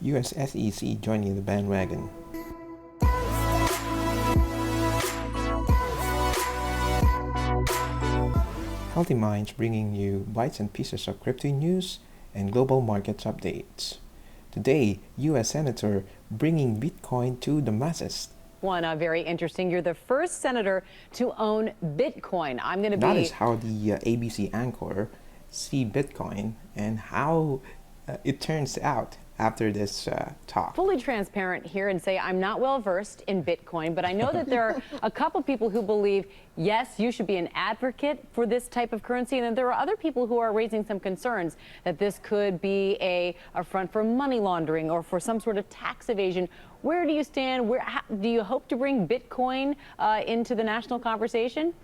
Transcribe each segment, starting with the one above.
US SEC joining the bandwagon. Healthy Minds bringing you bites and pieces of crypto news and global markets updates. Today, US Senator bringing Bitcoin to the masses. Very interesting. You're the first senator to own Bitcoin. I'm going to be. That is how the ABC anchor see Bitcoin and how it turns out after this talk. Fully transparent here and say I'm not well versed in Bitcoin, but I know that there are a couple people who believe, yes, you should be an advocate for this type of currency. And then there are other people who are raising some concerns that this could be a front for money laundering or for some sort of tax evasion. Where do you stand? Do you hope to bring Bitcoin into the national conversation?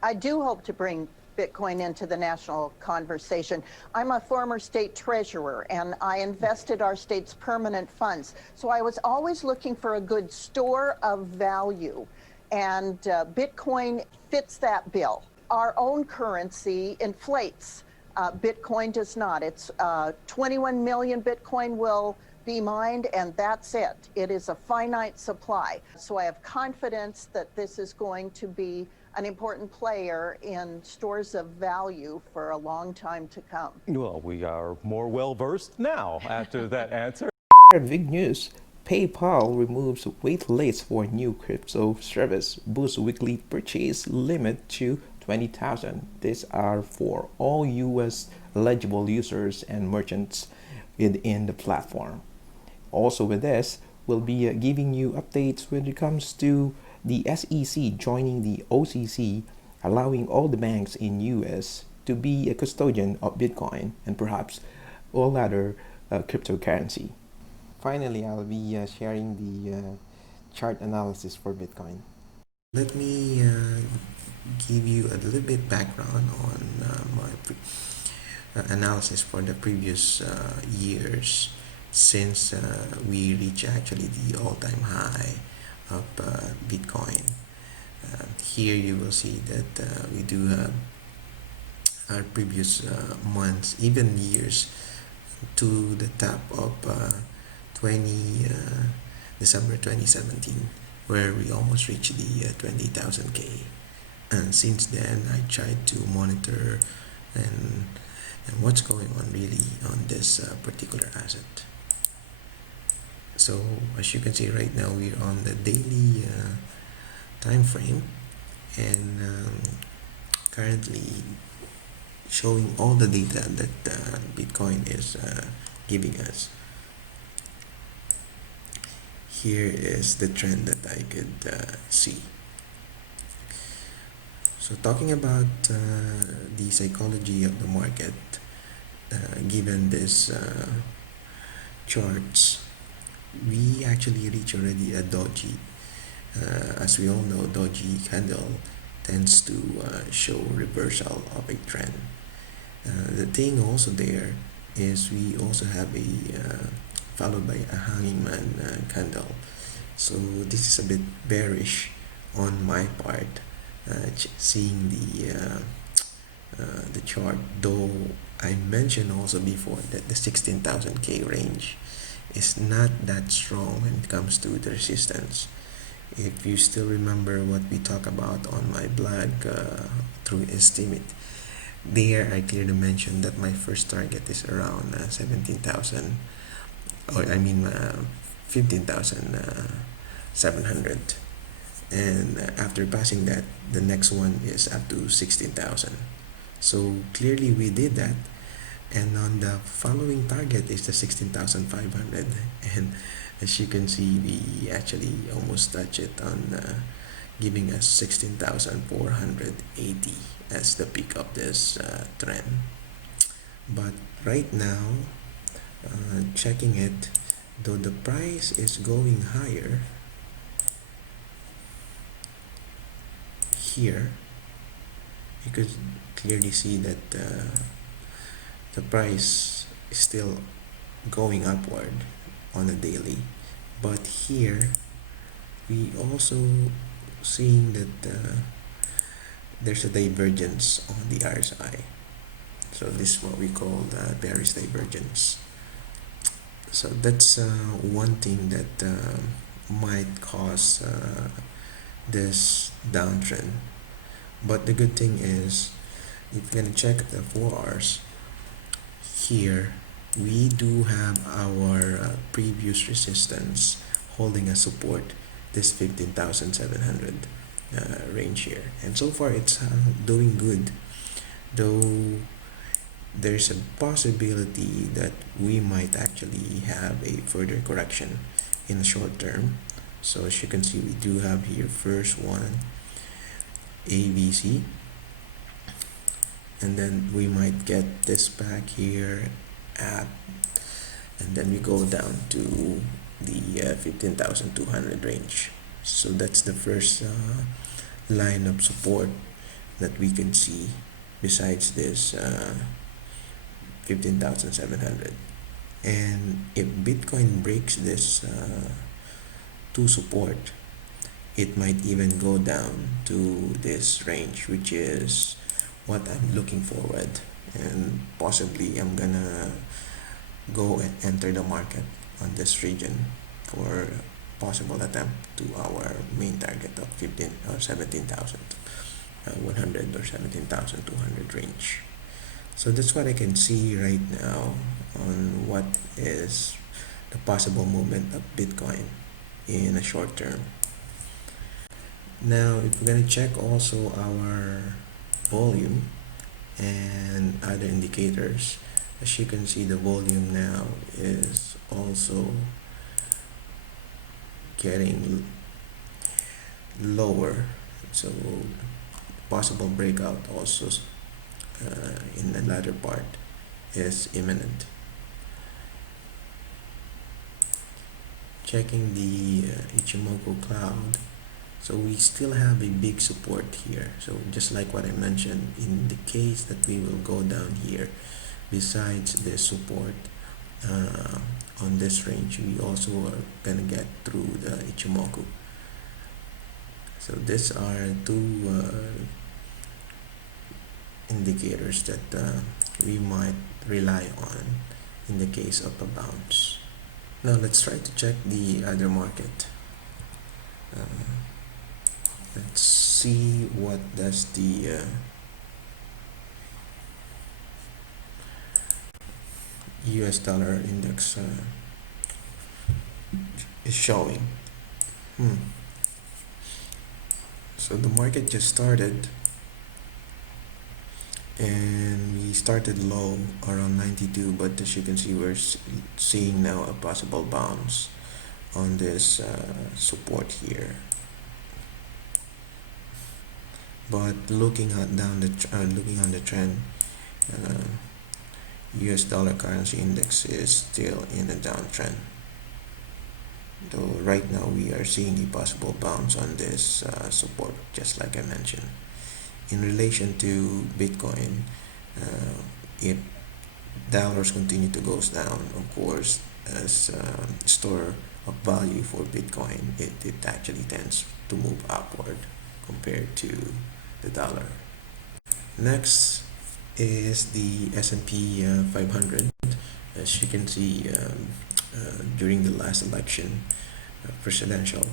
I do hope to bring Bitcoin into the national conversation. I'm a former state treasurer and I invested our state's permanent funds. So I was always looking for a good store of value, and Bitcoin fits that bill. Our own currency inflates. Bitcoin does not. It's 21 million Bitcoin will be mined, and that's it. It is a finite supply. So I have confidence that this is going to be an important player in stores of value for a long time to come. Well, we are more well-versed now after that answer. Big news. PayPal removes wait lists for new crypto service, boosts weekly purchase limit to 20,000. These are for all US eligible users and merchants within the platform. Also with this, we'll be giving you updates when it comes to the SEC joining the OCC, allowing all the banks in US to be a custodian of Bitcoin and perhaps all other cryptocurrency. Finally, I'll be sharing the chart analysis for Bitcoin. Let me give you a little bit background on my analysis for the previous years, since we reached actually the all-time high of Bitcoin. Here you will see that we do have our previous months, even years, to the top of 20 December 2017, where we almost reached the 20,000K. And since then, I tried to monitor and what's going on really on this particular asset. So as you can see right now, we're on the daily time frame, and currently showing all the data that Bitcoin is giving us. Here is the trend that I could see. So talking about the psychology of the market, given this charts, we actually reach already a doji. As we all know, doji candle tends to show reversal of a trend. The thing also there is we also have a followed by a hanging man candle. So this is a bit bearish on my part, seeing the chart, though I mentioned also before that the 16,000K range is not that strong when it comes to the resistance. If you still remember what we talk about on my blog through estimate, there I clearly mentioned that my first target is around 17,000, or I mean 15,700, and after passing that, the next one is up to 16,000. So clearly we did that, and on the following target is the 16,500, and as you can see, we actually almost touch it on giving us 16,480 as the peak of this trend. But right now, checking it, though the price is going higher, here you could clearly see that the price is still going upward on a daily, but here we also seeing that there's a divergence on the RSI. So this is what we call the bearish divergence. So that's one thing that might cause this downtrend. But the good thing is, if you're gonna check the 4 hours here, we do have our previous resistance holding a support, this 15,700 range here, and so far it's doing good, though there's a possibility that we might actually have a further correction in the short term. So as you can see, we do have here first one ABC, and then we might get this back here at, and then we go down to the 15,200 range. So that's the first line of support that we can see besides this 15,700. And if Bitcoin breaks this two support, it might even go down to this range, which is what I'm looking forward, and possibly I'm gonna go and enter the market on this region for possible attempt to our main target of 15 or 17,100 or 17,200 range. So that's what I can see right now on what is the possible movement of Bitcoin in a short term. Now, if we're going to check also our volume and other indicators, as you can see, the volume now is also getting lower. So possible breakout also in the latter part is imminent. Checking the Ichimoku cloud, so we still have a big support here. So just like what I mentioned, in the case that we will go down here, besides the support on this range, we also are gonna get through the Ichimoku. So these are two indicators that we might rely on in the case of a bounce. Now let's try to check the other market. Let's see what does the US dollar index is showing. So the market just started, and we started low around 92, but as you can see, we're seeing now a possible bounce on this support here. But looking at looking on the trend, US dollar currency index is still in a downtrend, though right now we are seeing a possible bounce on this support, just like I mentioned. In relation to Bitcoin, if dollars continue to go down, of course, as store of value for Bitcoin, it actually tends to move upward compared to the dollar. Next is the S&P 500. As you can see, during the last election, presidential,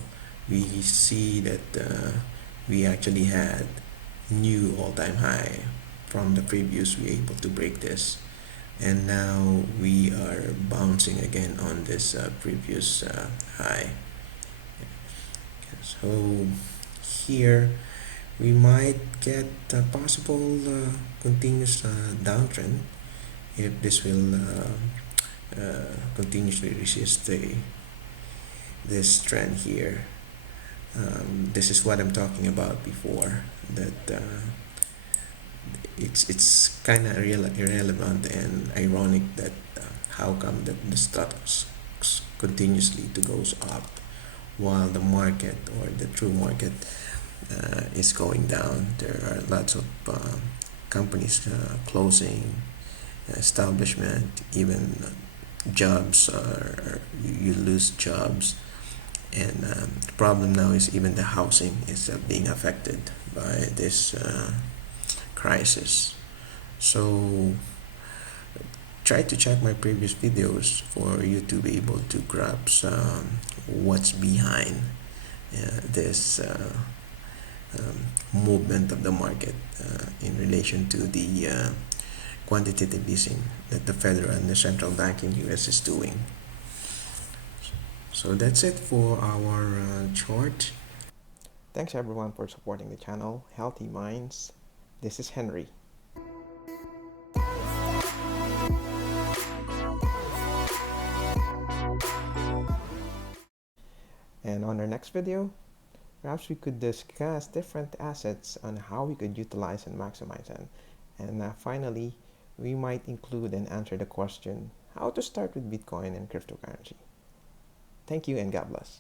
we see that we actually had new all-time high. From the previous, we were able to break this, and now we are bouncing again on this previous high. So here we might get a possible continuous downtrend if this will continuously resist this trend here. This is what I'm talking about before, that it's kind of irrelevant and ironic that how come that the stocks continuously to goes up while the market, or the true market, is going down. There are lots of companies closing, establishment, even jobs you lose jobs, and the problem now is even the housing is being affected by this crisis. So try to check my previous videos for you to be able to grasp what's behind this movement of the market in relation to the quantitative easing that the Federal and the Central Bank in US is doing. So that's it for our chart. Thanks everyone for supporting the channel. Healthy Minds. This is Henry. And on our next video, perhaps we could discuss different assets on how we could utilize and maximize them. And finally, we might include and answer the question, how to start with Bitcoin and cryptocurrency. Thank you and God bless.